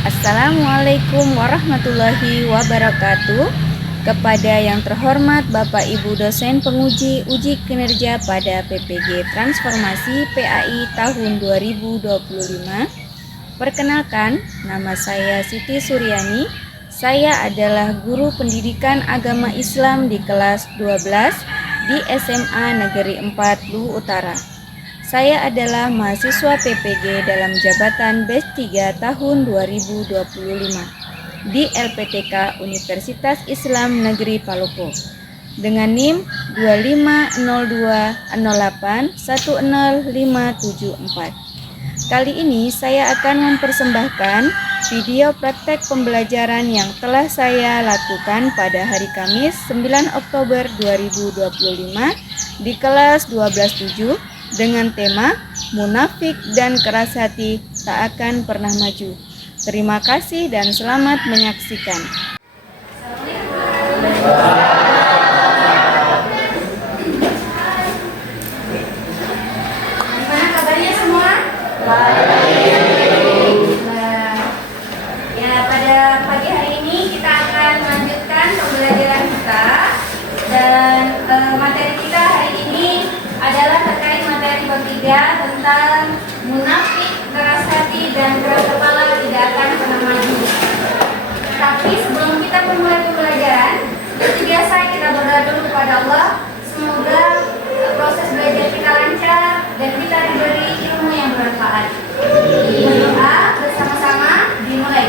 Assalamualaikum warahmatullahi wabarakatuh. Kepada yang terhormat Bapak Ibu dosen penguji uji kinerja pada PPG Transformasi PAI tahun 2025. Perkenalkan, nama saya Siti Suryani. Saya adalah guru pendidikan agama Islam di kelas 12 di SMA Negeri 4 Luhu Utara. Saya adalah mahasiswa PPG dalam jabatan BES 3 tahun 2025 di LPTK Universitas Islam Negeri Palopo dengan NIM 250208100574. Kali ini saya akan mempersembahkan video praktek pembelajaran yang telah saya lakukan pada hari Kamis 9 Oktober 2025 di kelas 12.7 dengan tema munafik dan keras hati tak akan pernah maju. Terima kasih dan selamat menyaksikan. Gimana kabarnya semua? Ya, pada pagi hari ini kita akan melanjutkan pembelajaran kita dan materi kita hari ini adalah terkait materi ketiga tentang munafik, keras hati, dan keras kepala tidak akan pernah maju. Tapi sebelum kita memulai pembelajaran, seperti biasa kita berdoa dulu kepada Allah. Semoga proses belajar kita lancar dan kita diberi ilmu yang bermanfaat. Berdoa bersama-sama dimulai.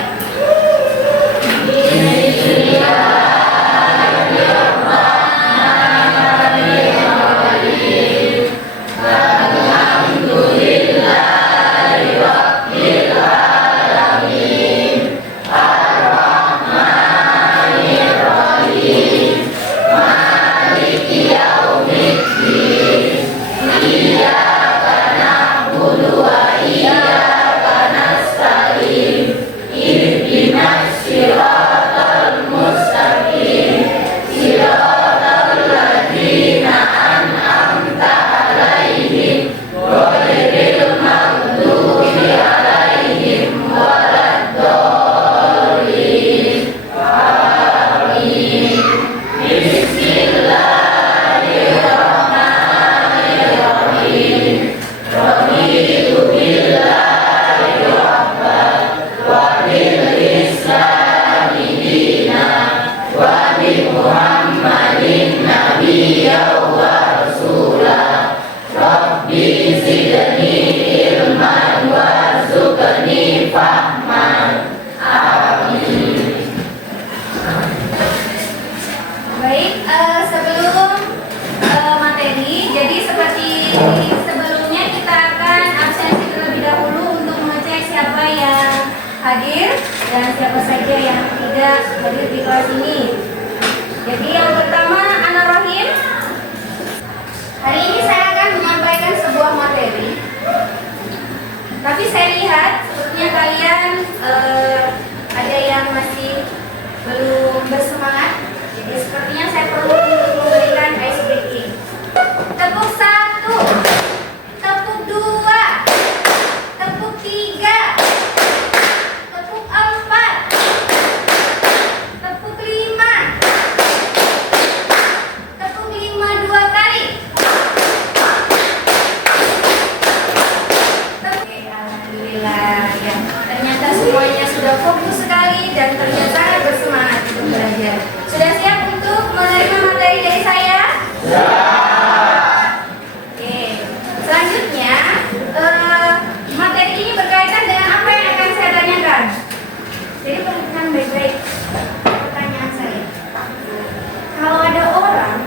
Hadir dan siapa saja yang tidak hadir di kelas ini. Jadi yang pertama Ana Rohim. Hari ini saya akan menyampaikan sebuah materi. Tapi saya lihat sepertinya kalian ada yang masih belum bersemangat. Jadi sepertinya saya perlu untuk memberikan ice breaking. Tepuk 1, tepuk 2, tepuk 3. Fokus sekali dan ternyata bersemangat untuk belajar. Sudah siap untuk menerima materi dari saya? Ya. Oke. Selanjutnya, materi ini berkaitan dengan apa yang akan saya tanyakan. Jadi perhatikan baik-baik pertanyaan saya. Kalau ada orang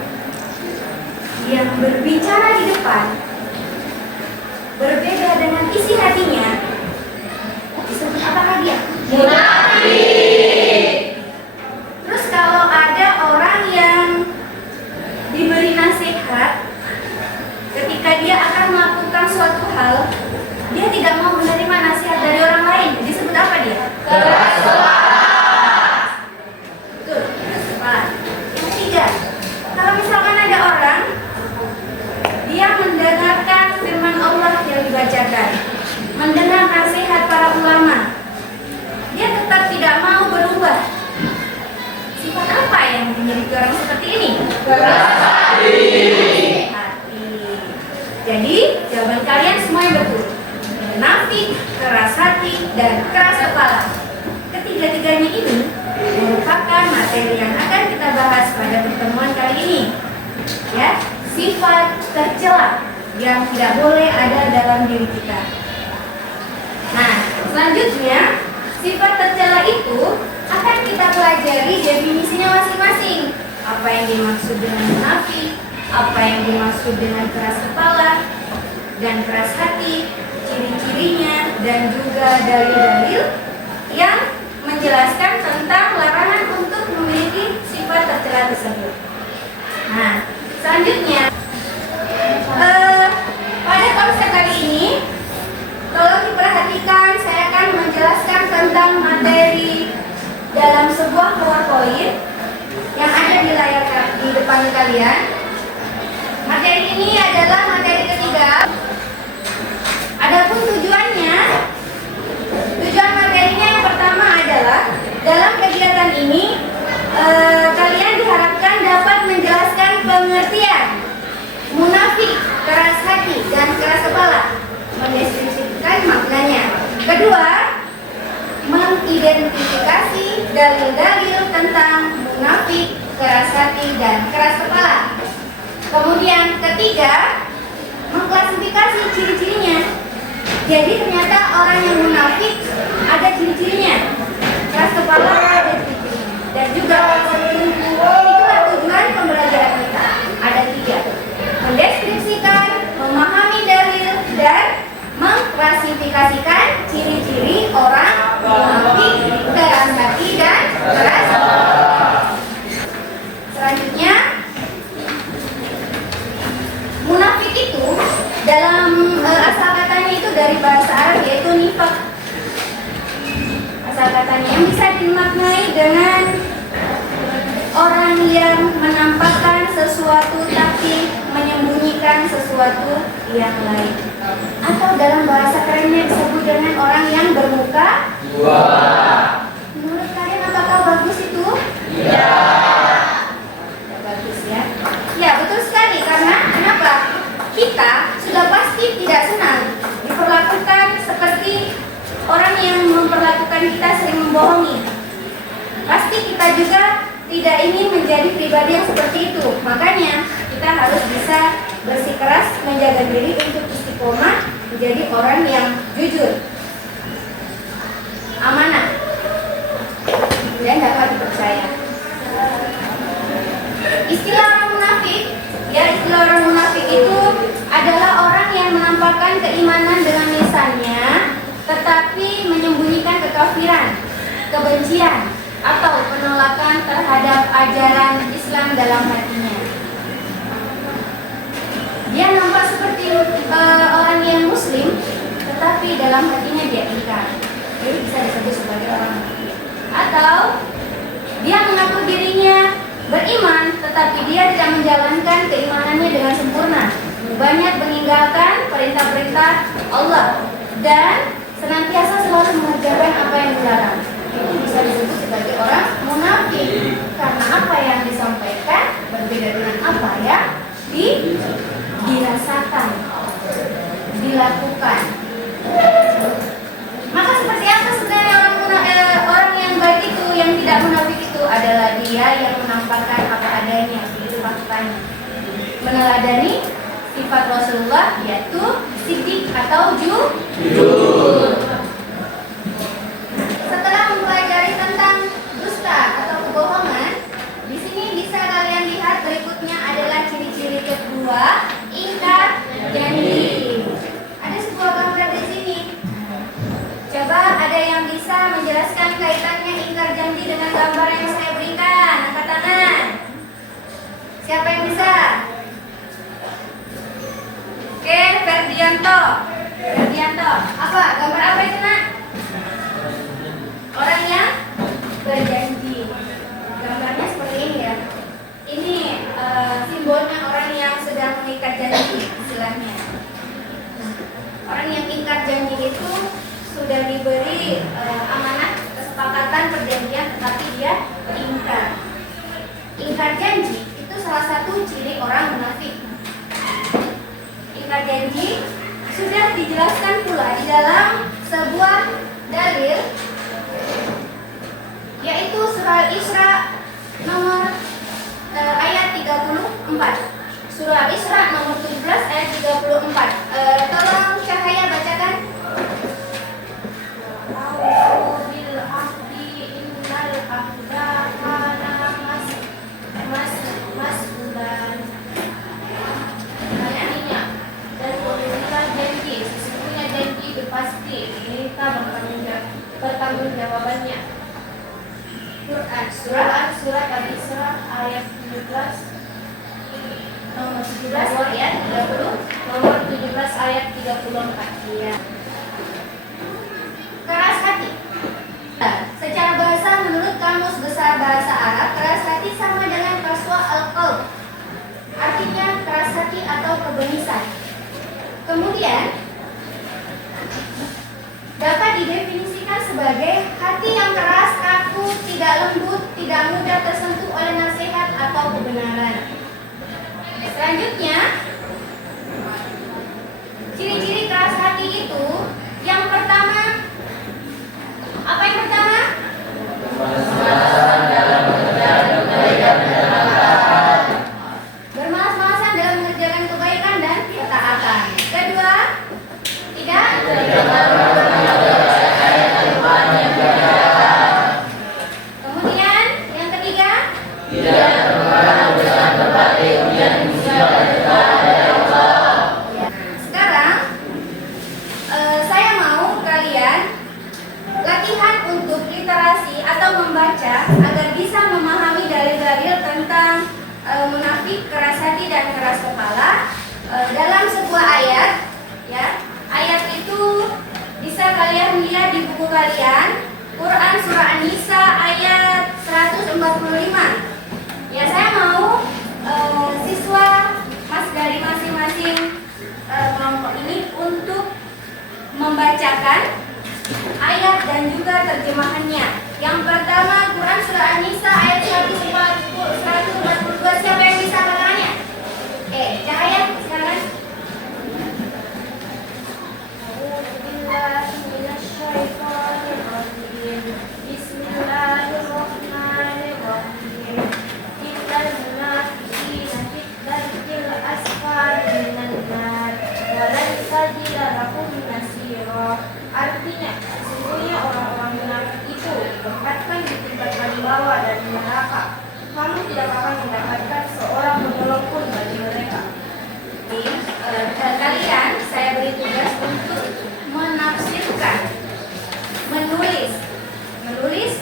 yang berbicara di depan berbeda dengan isi hatinya, disebut apakah dia? Munafik. Terus kalau ada orang yang diberi nasihat, ketika dia akan melakukan suatu hal, dia tidak mau menerima nasihat dari orang lain, disebut apa dia? Keras kepala. Betul, keras kepala. Yang ketiga, kalau misalkan ada orang dia mendengarkan firman Allah yang dibacakan, mendengar nasihat para ulama, dia Keras hati. Jadi jawaban kalian semuanya betul. Munafik, keras hati, dan keras kepala. Ketiga-tiganya ini merupakan materi yang akan kita bahas pada pertemuan kali ini. Ya, sifat tercela yang tidak boleh ada dalam diri kita. Nah, selanjutnya sifat tercela itu akan kita pelajari definisinya masing-masing. Apa yang dimaksud dengan munafik, apa yang dimaksud dengan keras kepala dan keras hati, ciri-cirinya, dan juga dalil-dalil yang menjelaskan tentang larangan untuk memiliki sifat tercela tersebut. Nah, selanjutnya pada konsep kali ini, kalau diperhatikan, saya akan menjelaskan tentang materi dalam sebuah PowerPoint yang ada di layar di depan kalian. Materi ini adalah materi ketiga. Adapun tujuannya, tujuan materinya yang pertama adalah dalam kegiatan ini kalian diharapkan dapat menjelaskan pengertian munafik, keras hati, dan keras kepala, mendeskripsikan maknanya. Kedua, mengidentifikasi dalil-dalil tentang munafik, keras hati, dan keras kepala. Kemudian ketiga, mengklasifikasi ciri-cirinya. Jadi ternyata orang yang munafik ada ciri-cirinya, keras kepala ada ciri-cirinya, dan juga itulah tujuan pembelajaran kita. Ada tiga: mendeskripsikan, memahami dalil, dan mengklasifikasikan ciri-ciri orang munafik, keras hati, dan keras kepala. Selanjutnya, munafik itu dalam asal katanya itu dari bahasa Arab, yaitu nifak. Asal katanya yang bisa dimaknai dengan orang yang menampakkan sesuatu tapi menyembunyikan sesuatu yang lain. Atau dalam bahasa kerennya disebut dengan orang yang bermuka dua. Menurut kalian apakah bagus itu? Iya. Bagus ya. Ya, betul sekali. Karena kenapa? Kita sudah pasti tidak senang diperlakukan seperti orang yang memperlakukan kita sering membohongi. Pasti kita juga tidak ingin menjadi pribadi yang seperti itu. Makanya kita harus bisa bersikeras menjaga diri untuk istiqomah menjadi orang yang jujur, amanah, dan dapat dipercaya. Istilah orang munafik, istilah orang munafik itu adalah orang yang menampakkan keimanan dengan lisannya, tetapi menyembunyikan kekafiran, kebencian, atau penolakan terhadap ajaran Islam dalam hatinya. Dia nampak seperti orang yang muslim, tetapi dalam hatinya dia ingkar. Jadi bisa disebut sebagai orang munafik. Atau dia mengaku dirinya beriman, tetapi dia tidak menjalankan keimanannya dengan sempurna. Banyak meninggalkan perintah-perintah Allah dan senantiasa selalu mengerjakan apa yang dilarang. Itu bisa disebut sebagai orang munafik, karena apa yang disampaikan berbeda dengan apa yang dirasakan, dilakukan. Maka seperti apa sebenarnya orang yang baik itu, yang tidak munafik itu? Adalah dia yang menampakkan apa adanya, itu faktanya, meneladani sifat Rasulullah, yaitu siddiq atau jujur. Setelah mempelajari tentang dusta atau kebohongan, di sini bisa kalian lihat berikutnya adalah ciri-ciri kedua, ingkar janji. Ada sebuah gambar di sini. Coba ada yang bisa menjelaskan kaitannya ingkar janji dengan gambar yang saya berikan? Angkat tangan. Siapa yang bisa? Oke, Ferdianto. Apa? Gambar apa itu, Nak? Orang yang berjanji. Gambarnya seperti ini ya. Ini simbolnya orang yang sedang mengikat janji, istilahnya. Orang yang ingkar janji itu sudah diberi amanat kesepakatan perjanjian, tetapi dia ingkar. Ingkar janji itu salah satu janji sudah dijelaskan pula di dalam sebuah dalil, yaitu surah Al-Isra nomor ayat 34. Surah Al-Isra nomor 17 ayat 34. Tolong Cahaya bacakan. Bil ahdi innal ahda kana mas'ulan. Artinya, dan penulisan janji, sesungguhnya janji itu pasti diminta bertanggungjawabannya. Quran surat Al-Isra ayat 17 nomor 17 ayat 30, nomor 17 ayat 34. Iya. Keras hati. Secara bahasa menurut Kamus Besar Bahasa Arab, keras hati sama dengan qaswa al-qalb. Artinya keras hati atau kebenisan. Kemudian dapat didefinisikan sebagai hati yang keras, kaku, tidak lembut, tidak mudah tersentuh oleh nasihat atau kebenaran. Selanjutnya, ciri-ciri keras hati itu yang pertama, apa yang pertama? Bermalas-malasan dalam mengerjakan kebaikan dan ketaatan. Kedua, tidak. Kemudian yang ketiga, sekarang saya mau kalian latihan untuk literasi atau membaca agar bisa memahami dalil-dalil tentang munafik, keras hati dan keras kepala dalam sebuah ayat. Ya, ayat itu bisa kalian lihat di buku kalian, Quran surah An-Nisa ayat 145. Ya, saya mau siswa dari masing-masing kelompok ini untuk membacakan ayat dan juga terjemahannya. Yang pertama, Quran surah An-Nisa ayat 142. Siapa yang bisa bacanya? Oke, Cahaya silakan. Bismillahirrahmanirrahim. Innal munafiqina fi darkil asfali minan nar wa lan tajida lahum nasira. Artinya, sesungguhnya orang-orang munafik itu ditempatkan di tingkat paling bawah dari neraka. Kamu tidak akan mendapatkan seorang penolong pun bagi mereka. Kalian, saya beri tugas untuk menafsirkan, menulis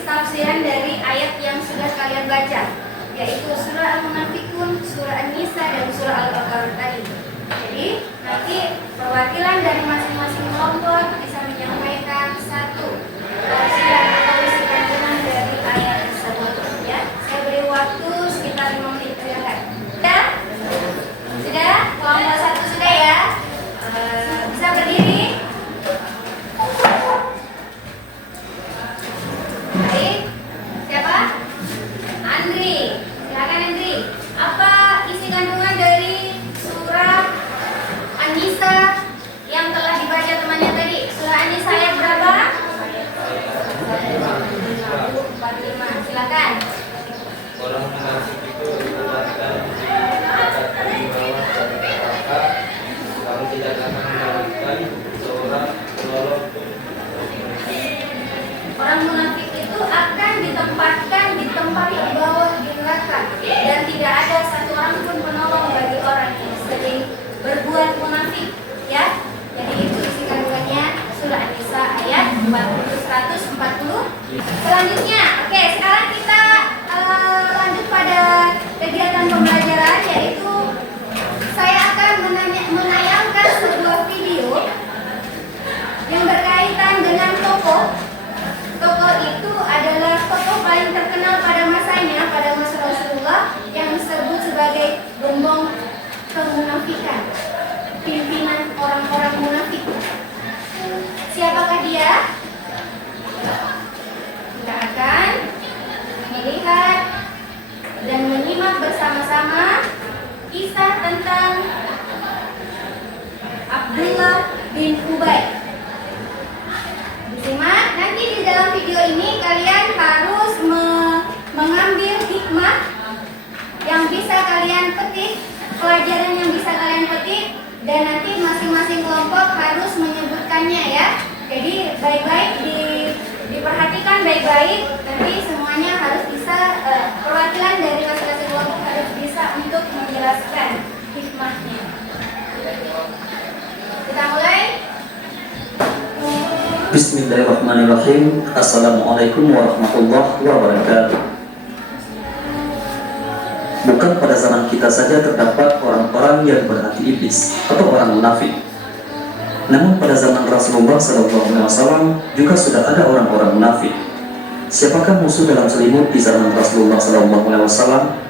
tafsiran dari ayat yang sudah kalian baca, yaitu surah Al-Munafikun, surah An-Nisa, dan surah Al-Baqarah tadi. Jadi nanti perwakilan dari masing-masing kelompok bisa menyampaikan satu tafsiran atau isi kandungan dari ayat tersebut. Ya, saya beri waktu sekitar 5 menit. Sudah? Sudah? Kelompok satu sudah ya? Bisa berdiri? Baik. Siapa? Andri. Silakan Andri. Apa isi kandungan dari surah An-Nisa yang telah dibaca temannya tadi? Surah An-Nisa ayat berapa? 45. Silakan. Orang munafik itu ditempatkan di tingkat paling bawah dari neraka. Kamu tidak akan mendapatkan seorang penolong pun. Orang munafik itu akan ditempatkan di tempat terbawah di neraka dan tidak ada satu orang pun penolong bagi orang yang sering berbuat munafik. Ya, jadi itu isi kandungannya surah An-Nisa ayat 140. Selanjutnya, oke, sekarang kita lanjut pada kegiatan pembelajaran, yaitu saya akan menayangkan sebuah video yang berkaitan dengan tokoh. Tokoh itu adalah tokoh paling terkenal pada masanya, pada masa Rasulullah, yang disebut sebagai gembong kemunafikan, pimpinan orang-orang munafik. Siapakah dia? Kita akan melihat dan menyimak bersama-sama kisah tentang ini kalian harus mengambil hikmah yang bisa kalian petik, pelajaran yang bisa kalian petik, dan nanti masing-masing kelompok harus menyebutkannya ya. Jadi baik-baik diperhatikan baik-baik, nanti semuanya harus bisa, perwakilan dari masing-masing kelompok harus bisa untuk menjelaskan hikmahnya. Kita mulai. Bismillahirrahmanirrahim. Assalamualaikum warahmatullahi wabarakatuh. Bukan pada zaman kita saja terdapat orang-orang yang berhati iblis atau orang munafik. Namun pada zaman Rasulullah SAW juga sudah ada orang-orang munafik. Siapakah musuh dalam selimut di zaman Rasulullah SAW?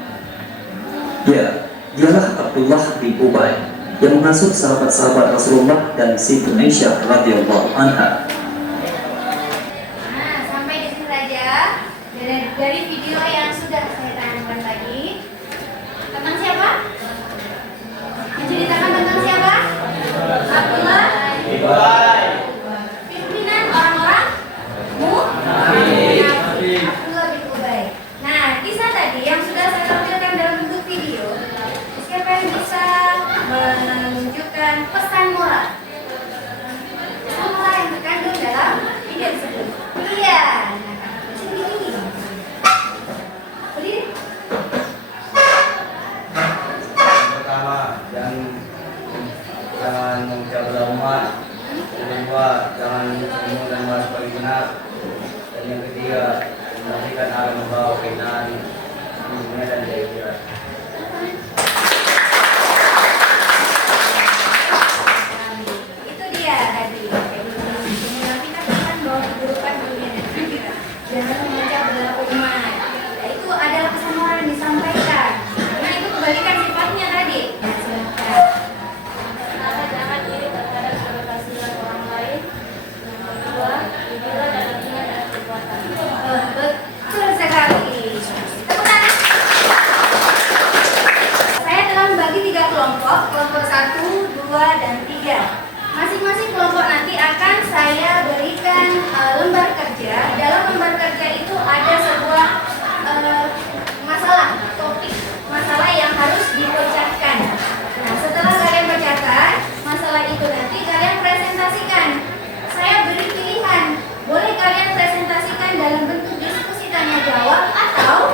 Ya, dialah Abdullah bin Ubay yang menghasut sahabat-sahabat Rasulullah dan Siti Aisyah radhiyallahu anha. Dari video yang sudah saya tayangkan tadi, tentang siapa? Menceritakan tentang siapa? Abdullah pimpinan orang-orang munafik, Abdullah bin Ubay. Nah, kisah tadi yang sudah saya tampilkan dalam bentuk video, siapa yang bisa menunjukkan pesan moral? Pesan moral yang terkandung dalam video tersebut. Iya. Jangan mengucap umat, yang kedua jangan ngomong dan bahas paling benar, dan yang ketiga memastikan akan membawa kehinaan dunia dan di akhirat. Itu dia tadi. Kita akan bawa keburukan dunia dan akhirat. Jangan mengucap dalam umat. Nah, itu adalah pesan moral yang disampaikan. Karena itu kebalikan sifatnya tadi. Ya, silakan. Jangan iri terhadap keberhasilan orang lain. Yang kedua, irilah dalam niat dan perbuatan. Betul sekali. Tepuk tangan. Saya telah membagi 3 kelompok 1, 2, dan 3. Masing-masing kelompok nanti akan saya berikan lembar kerja. Dalam lembar kerja itu ada sebuah masalah, topik masalah yang harus dipecahkan. Nah, setelah kalian pecahkan masalah itu, nanti kalian presentasikan. Saya beri pilihan, boleh kalian presentasikan dalam bentuk diskusi tanya jawab, atau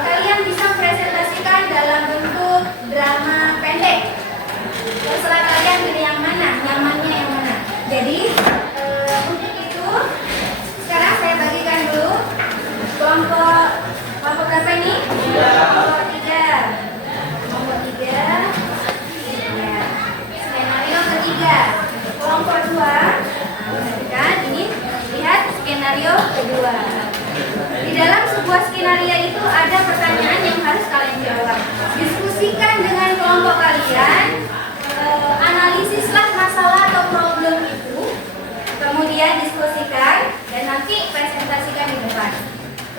kalian bisa presentasikan dalam bentuk drama pendek. Terserah kalian pilih yang mana, nyamannya yang mana. Jadi untuk itu sekarang saya bagikan dulu kelompok berapa ini? Kelompok 3. Kelompok 3. Ya. Skenario ketiga. Kelompok 2. Kan ini lihat skenario kedua. Di dalam sebuah skenario itu ada pertanyaan yang harus kalian jawab. Diskusikan dengan kelompok kalian. Analisislah masalah atau problem itu, kemudian diskusikan dan nanti presentasikan di depan.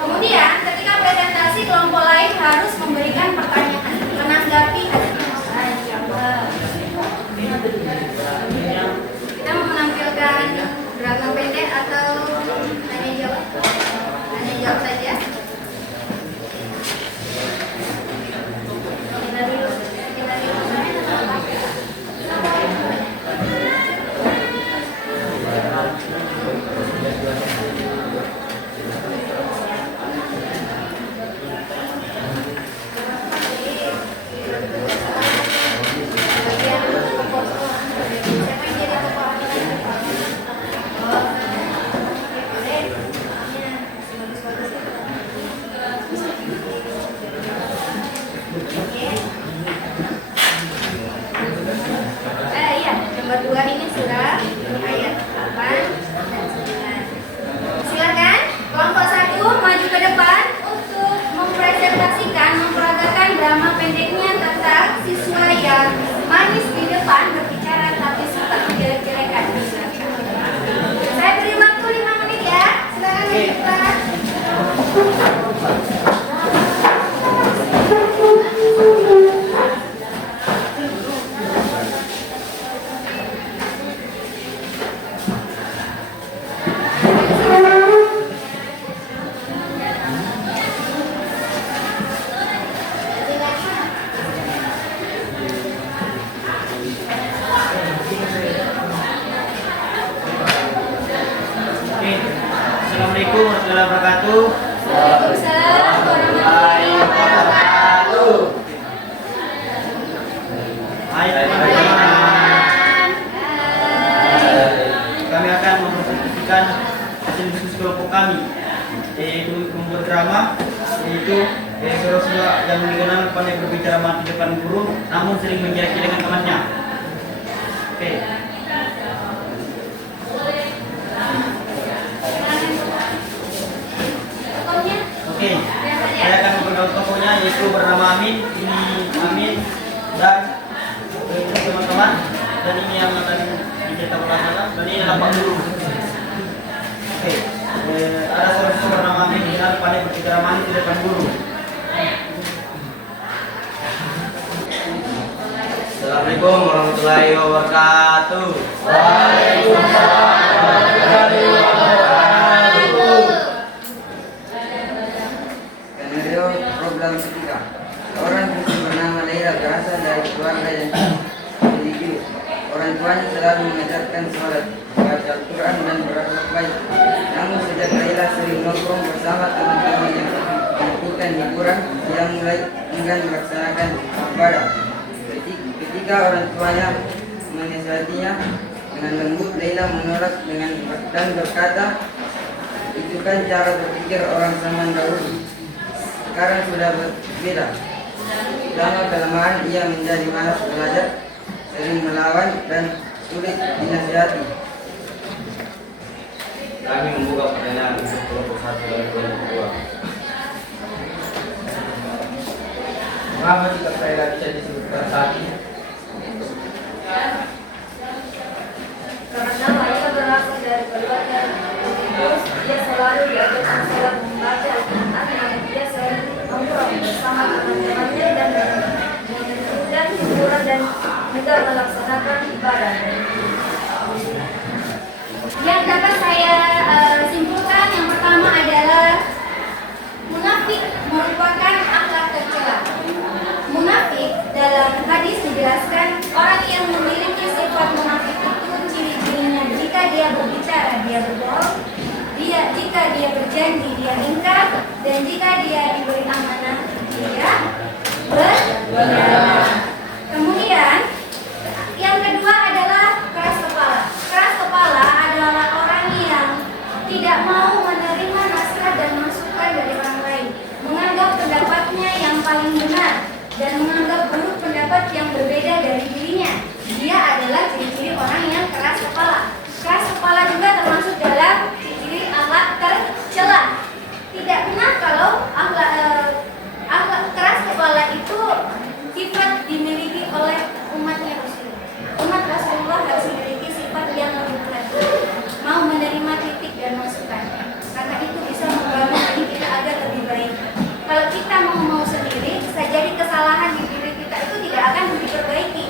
Kemudian ketika presentasi, kelompok lain harus memberikan pertanyaan, menanggapi hasil masalah. Kita mau menampilkan drama pendek atau tanya jawab? Tanya jawab saja. Assalamualaikum warahmatullahi wabarakatuh. Waalaikumsalam warahmatullahi wabarakatuh. Hai teman-teman. Kami akan mempresentasikan hasil diskusi kelompok kami, yaitu membuat drama, yaitu Rasulullah yang dikenal pandai berbicara mati depan guru, namun sering menjadi dengan temannya. Oke. Oke, saya akan memperkenalkan tokohnya, yaitu bernama Amin. Ini Amin dan ini teman-teman, dan ini yang akan dicetak ulang dan ini adalah Pak Guru. Oke, ada seorang bernama Amin yang pandai berbicara manis di depan guru. Assalamualaikum warahmatullahi wabarakatuh. Waalaikumsalam warahmatullahi wabarakatuh. Skenario program ketiga. Orang yang bernama Laila berasal dari keluarga yang religius. Orang tuanya selalu mengajarkan sholat, baca Al-Quran dan berakhlak baik. Namun sejak Laila sering nongkrong bersama teman-teman yang melakukan hiburan, dia mulai enggan melaksanakan ibadah. Ketika orang tuanya menasihatinya dengan lembut, Laila menolak dan berkata, itu kan cara berpikir orang zaman dahulu. Sekarang sudah berbeda. Lama-kelamaan ia menjadi malas belajar, sering melawan dan sulit dinasihati. Kami membuka pertanyaan untuk kelompok 1 dan kelompok 2. Mengapa sikap saya bisa disebut keras hati? Karena Laila berasal dari keluarga religius, dia selalu diajarkan sholat membaca Al-Quran, namun dia sering nongkrong bersama teman-temannya dan hiburan dan juga melaksanakan ibadah. Yang dapat saya simpulkan, yang pertama adalah munafik merupakan akhlak tercela. Munafik dalam hadis dijelaskan orang yang memiliki sifat munafik itu ciri-cirinya: jika dia berbicara dia berbohong, jika dia berjanji dia ingkar, dan jika dia diberi amanah dia berkhianat. Kemudian yang kedua adalah keras kepala. Keras kepala adalah orang yang tidak mau menerima nasihat dan masukan dari orang lain, menganggap pendapatnya yang paling benar dan menganggap buruk pendapat yang berbeda dari dirinya. Dia adalah ciri-ciri orang yang keras kepala. Keras kepala juga termasuk dalam ciri-ciri akhlak tercela. Tidak benar kalau akhlak keras kepala itu sifat dimiliki oleh umatnya Rasulullah. Umat Rasulullah harus memiliki sifat yang lebih berat, mau menerima kritik dan masukan, karena itu bisa membangun diri kita agar lebih baik. Kalau kita mau sendiri, bisa jadi kesalahan di diri kita itu tidak akan diperbaiki,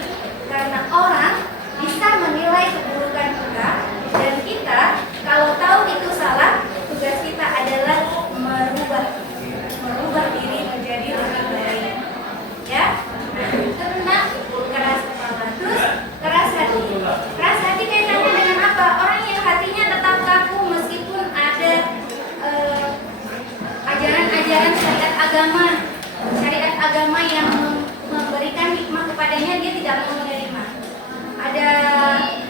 karena orang bisa menilai keburukan kita, dan kita kalau tahu itu salah, tugas kita adalah merubah diri menjadi lebih baik. Ya, karena keras kepala. Terus keras hati. Keras hati kaitannya dengan apa? Orang yang hatinya tetap kaku meskipun ada ajaran-ajaran syariat agama yang memberikan hikmah kepadanya, dia tidak mau menerima. Ada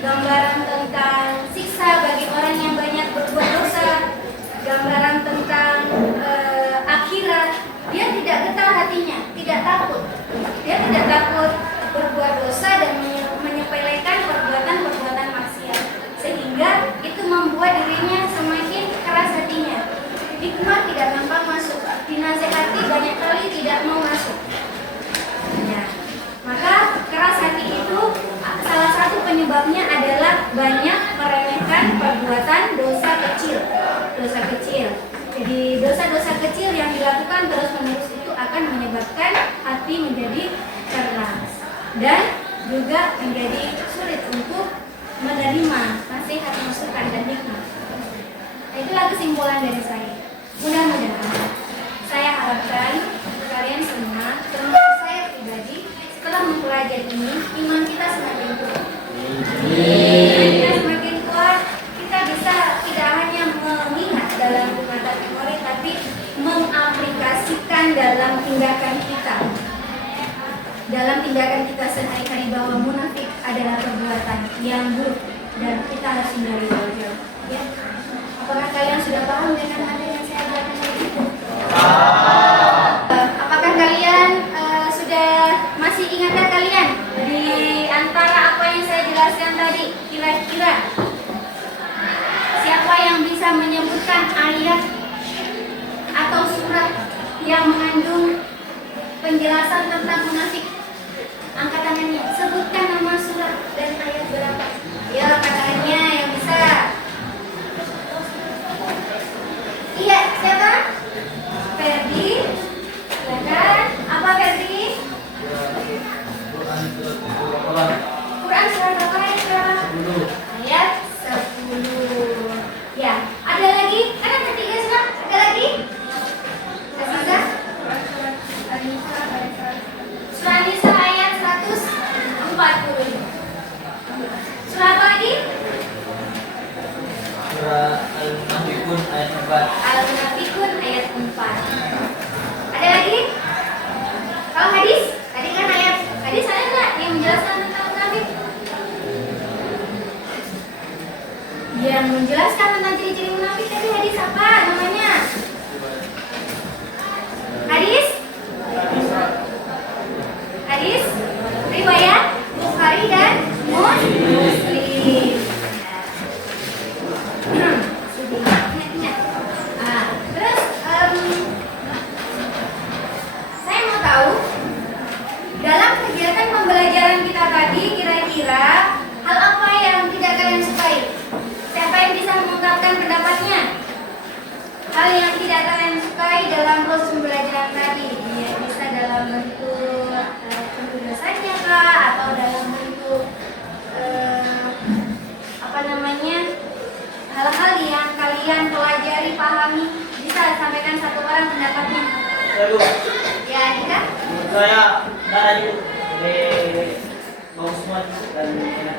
gambaran tentang siksa bagi orang yang banyak berbuat dosa, gambaran tentang akhirat. Dia tidak getar hatinya, tidak takut. Dia tidak takut berbuat dosa dan menyepelekan perbuatan-perbuatan maksiat, sehingga itu membuat dirinya semakin keras hatinya. Hikmah tidak gampang masuk, dinasehati banyak kali tidak mau masuk. Ya. Maka keras hati itu salah satu penyebabnya adalah banyak meremehkan perbuatan dosa kecil. Jadi dosa-dosa kecil yang dilakukan terus-menerus itu akan menyebabkan hati menjadi keras dan juga menjadi sulit untuk menerima nasihat, masukan, dan hikmah. Itulah kesimpulan dari saya. Mudah-mudahan saya harapkan kalian semua, termasuk saya pribadi, setelah mempelajari ini, iman kita semakin kuat. Iman kita semakin kuat, kita bisa tidak hanya mengingat dalam sebutkan dalam tindakan kita. Dalam tindakan kita sehari-hari bahwa munafik adalah perbuatan yang buruk dan kita harus hindari jauh-jauh. Ya. Apakah kalian sudah paham dengan materi yang saya ajarkan tadi itu? Apakah kalian sudah masih ingatkah kalian di antara apa yang saya jelaskan tadi? Kira-kira siapa yang bisa menyebutkan ayat atau surat yang mengandung penjelasan tentang munafik? Angkat tangannya. Sebutkan nama surat dan ayat berapa. Ya, angkat tangannya yang bisa. Iya, siapa? Ferdi. Silakan. Apa Ferdi? Quran surat berapa ya? Ayat 10. Ya, ada lagi? Kan ada 3 surat. Ada lagi? Aziza? Surah Nisa ayat 140. Surah apa lagi? Surah Al-Munafikun ayat 4. Al-Munafikun ayat 4. Ada lagi? Kalau hadis? Tadi kan ayat hadis ada nggak yang menjelaskan tentang munafik? Yang menjelaskan tentang ciri-ciri munafik tadi hadis apa namanya? Hadis? Hadis riwayat Bukhari dan Muslim. Terus saya mau tahu dalam kegiatan pembelajaran kita tadi kira-kira hal apa yang tidak kalian sukai? Siapa yang bisa mengungkapkan pendapatnya? Hal yang tidak kalian sukai dalam proses pembelajaran tadi, ya bisa dalam bentuk penjelasannya kah, atau dalam bentuk hal-hal yang kalian pelajari, pahami, bisa sampaikan satu orang pendapatnya. Ya, Dika? Menurut saya darah itu bagus semua dan enak.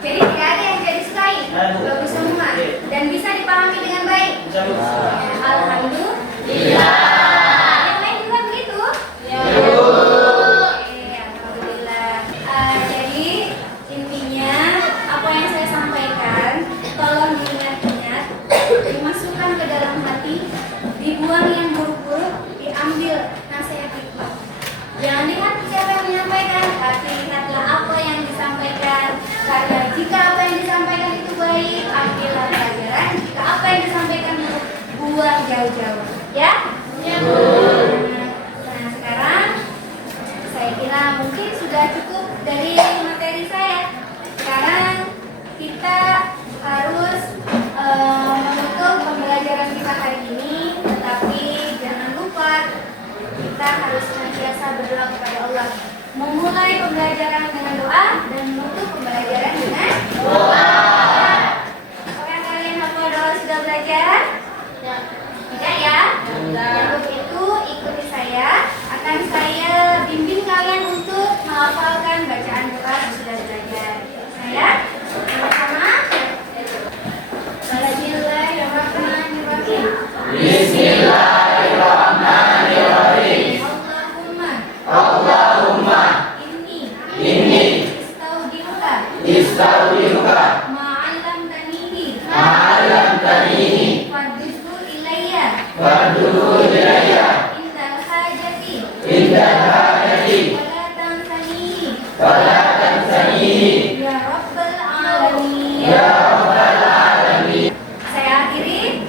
Jadi tidak ada yang jadi sukai, bagus semua, dan bisa dipahami dengan baik. Alhamdulillah. Yang lain juga begitu? Ya. Alhamdulillah. Jadi intinya apa yang saya sampaikan, tolong diingat-ingat, dimasukkan ke dalam hati, dibuang yang buruk-buruk, diambil nasihat hikmah. Jangan lihat siapa yang menyampaikan, tapi lihatlah apa yang disampaikan. Karena jika apa yang disampaikan itu baik, ambillah pelajaran. Jika apa yang disampaikan buruk, buang jauh-jauh. Ya? Ya, Bu. Nah, sekarang saya kira mungkin sudah cukup dari materi saya. Sekarang kita harus menutup pembelajaran kita hari ini, tetapi jangan lupa kita harus senantiasa berdoa kepada Allah. Memulai pembelajaran dengan doa dan menutup pembelajaran dengan doa. Apakah kalian hafal doa sudah belajar? Tidak ya? Untuk itu ikuti saya. Akan saya bimbing kalian untuk menghafalkan bacaan doa yang sudah belajar. Saya sama-sama. Bismillahirrahmanirrahim. Bismillahirrahmanirrahim. Allahumma inni istaudiruka ma'allamtanihi fardhu ilayya indal hajati wala tansanihi ya rabbal alamin. Saya akhiri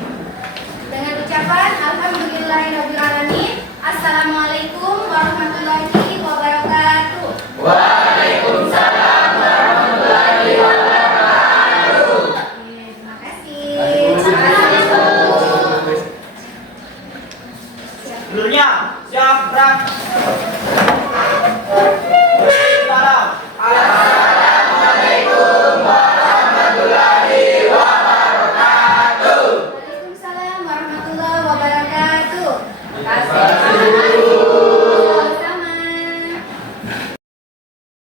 dengan ucapan alhamdulillahirabbil alamin. Assalamualaikum warahmatullahi wabarakatuh. Waalaikumsalam warahmatullahi wabarakatuh. Terima kasih. Dulunya siap gerak. Salam. Assalamualaikum warahmatullahi wabarakatuh. Waalaikumsalam warahmatullahi wabarakatuh. Terima kasih.